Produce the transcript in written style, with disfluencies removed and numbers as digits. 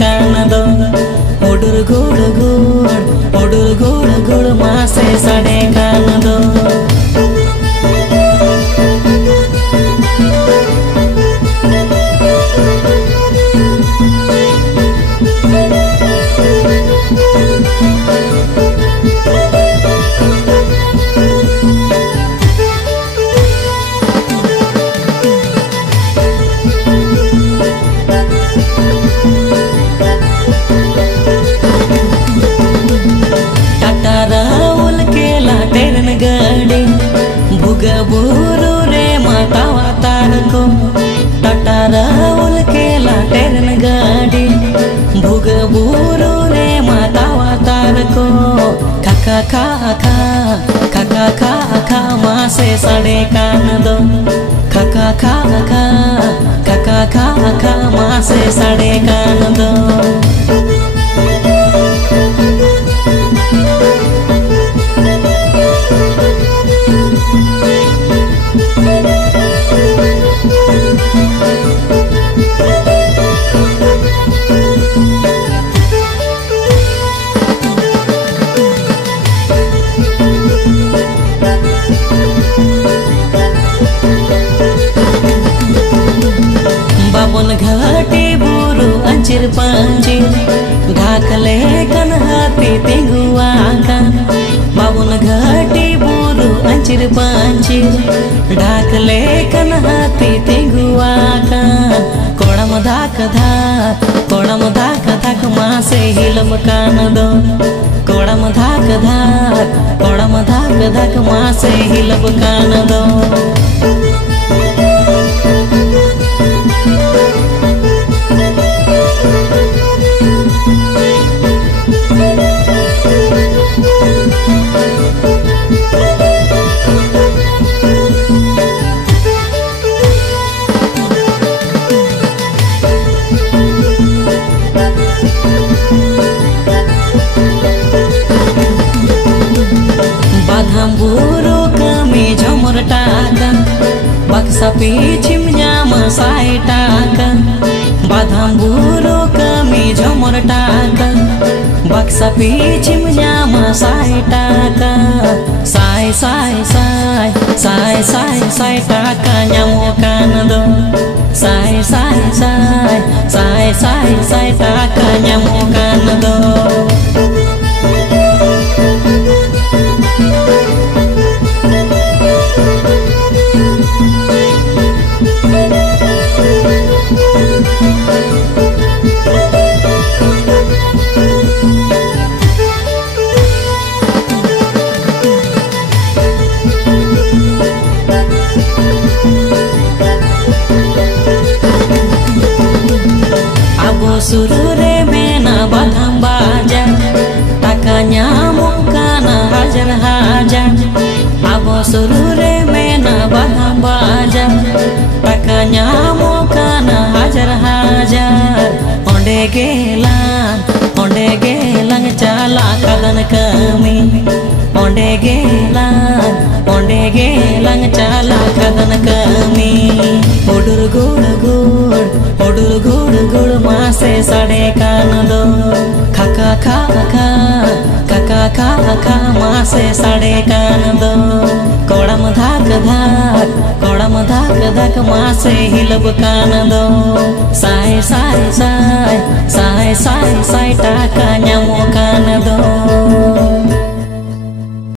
kan do udur gud mase sade kan do भुगा बुरु रे मातावा तारको टाटा राहुल के लाटेरन गाड़ी भुगा बुरु रे मातावा तारको खा खा मासे सड़े कान दो खा खा मासे सड़े कान दो बाबन घाटी बुरु अंचिर पंचिर ढाकले कन हाथी तिंगुआ कान बाबन घाटी बुरु अंचिर पंचिर ढाकले कन हाथी तिंगुआ कान कोड़म धाक धाक मासे हिलम कान दो कोड़म धाक धाक मासे हिलब कान दो Buru kami jomor takan baksa pichim nyama sai takan badham buru kami jomor takan baksa pichim nyama sai takan sai takan nyamukan do sai takan nyamukan do surure mena badham bajar takanya mukana hajar abo surure mena badham bajar takanya mukana hajar onde gelang chala kadan kami onde gelang chala kadan kami udur gud मासे सड़े कान दो खा मासे सड़े कान दो कोड़म धाक मासे हिलब कान दो साई टाका न्यामो कान